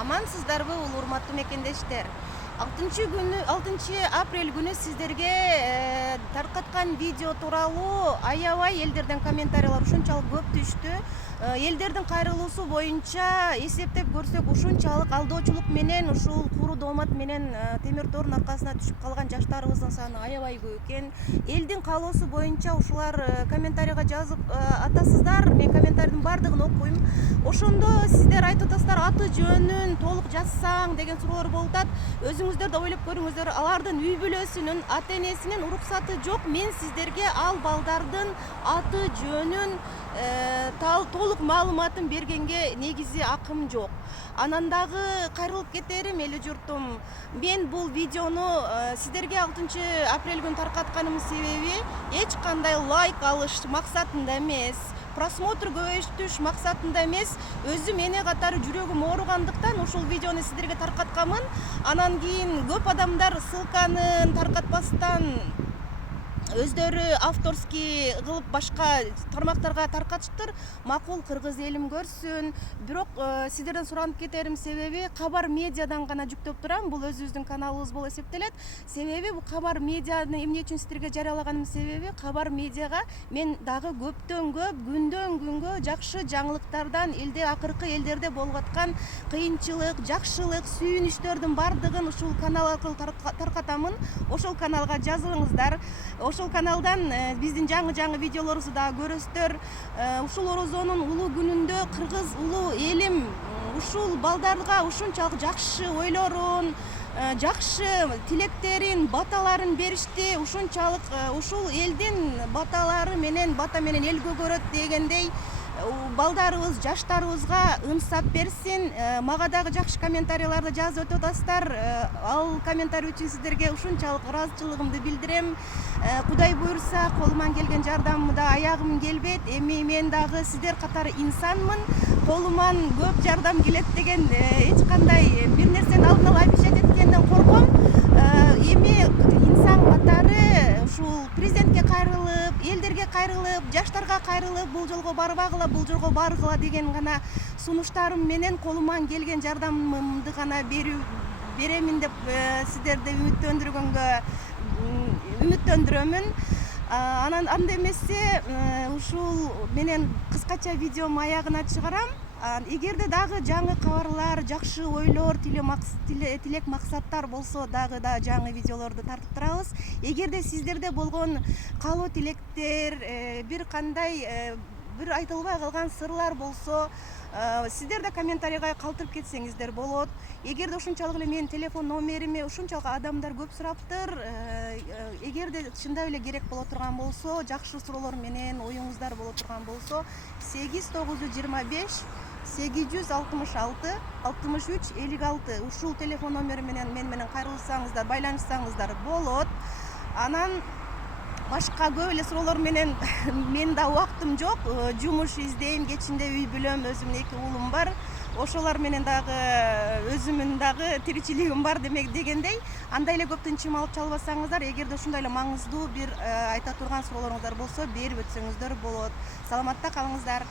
Амансыздарбы, урматтуу мекендештер. 6 апрель күнү сиздерге таркаткан видео тууралуу аябай элдерден комментариялар ушунчалык көп түштү. Элдердин кайрылуусу боюнча эсептеп көрсөк, ушунчалык алдоочулук менен ушул куру доомат менен темир тордун аркасына түшүп калган жаштарыбыздын саны аябай көп экен. Элдин каалоосу боюнча ушулар комментарийга жазып атасыздар. Мен комментарийдин баардыгын окуйм. Ошондо сиздер айтып атасыздар, аты жөнүн толук жазсаң деген суроолор болуп атат. Өзүңүздөр да ойлоп көрүңүздөр, алардын үй бүлөсүнүн, ата энесинин уруксаты жок. Мен сиздерге ал балдардын аты жөнүн толук маалыматын бергенге негизи акым жок. Анан дагы кайрылып кетерим, эли журтум. Мен бул видеону сиздерге 6 апрель күнү таркатканымдын себеби эч кандай лайк алыш максатында эмес, просмотр көбөйтүш максатында эмес, өзүм эне катары жүрөгүм ооругандыктан ушул видеону сиздерге таркатканмын. Анан кийин көп адамдар ссылканы таркатпастан өздөрү авторский кылып башка тармактарга таркатыштыр. Макул, кыргыз элим көрсүн. Бирок сиздерден суранып кетерим себеби Кабар медиадан гана жүктөп турам. Бул өзүбүздүн каналыбыз болуп эсептелет. Себеби бул Кабар медианы эмне үчүн сиздерге жарыялаганым себеби Кабар медиага мен дагы көптөн көп, күндөн күнгө жакшы жаңылыктардан, элде акыркы элдерде болуп аткан кыйынчылык, жакшылык, сүйүнүчтөрдүн бардыгын ушул канал аркылуу таркатамын. Ошол каналга жазылыңыздар. Ошол каналдан биздин жаңы видеолорубузду дагы көрөсүздөр. Ушул орозонун улуу күнүндө кыргыз улуу элим ушул балдарга ушунчалык жакшы ойлорун, жакшы тилектерин, баталарын беришти. Ушунчалык ушул элдин баталары менен, бата менен эл көгөрөт дегендей балдарыбыз, жаштарыбызга ынсап берсин. Мага дагы жакшы комментарийларды жазып өтүп атасыздар. Ал комментарий үчүн сиздерге ушунчалык ыраазычылыгымды билдирем. Кудай буйрса, колуман келген жардамда аягым келбейт. Эми мен дагы сиздер катары инсанмын. Колуман көп жардам келет деген эч кандай бир нерсени алдын ала обещать эткенден корком. Эми инсан катары ушул президентке кайрылып, элдерге кайрылып, жаштарга кайрылып, бул жолго барбагыла, бул жолго баргыла деген гана сунуштарым менен колуман келген жардамымды гана беремин деп сиздерди үмүттөндүрөмүн. Анан анда эмесе ушул менен кыскача видеом аягына чыгарам. Эгерде дагы жаңы кабарлар, жакшы ойлор, тилек максаттар болсо дагы да жаңы видеолорду тартып турабыз. Эгерде сиздерде болгон каалоо тилектер, бир кандай бир айтылбай калган сырлар болсо, сиздер да комментарийга калтырып кетсеңиздер болот. Эгерде ушунчалык эле менин телефон номерими ушунчалык адамдар көп сураптыр, эгерде чындап эле керек боло турган болсо, жакшы суроолор менен оюңуздар боло турган болсо, 8925 866 63 56 ушул телефон номери менен мен менен кайрылсаңыздар, байланышсаңыздар болот. Анан башка көп эле суроолор менен мен да убактым жок. Жумуш издейм, кечинде үй бүлөм, өзүмдүн 2 уулум бар. Ошолор менен дагы өзүмдүн дагы тиричилигим бар дегендей. Андай эле көп тынчым алып чалбасаңыздар, эгерде ушундай эле маңыздуу бир айта турган суроолоруңуздар болсо, берип өтсөңүздөр болот. Саламатта калыңыздар.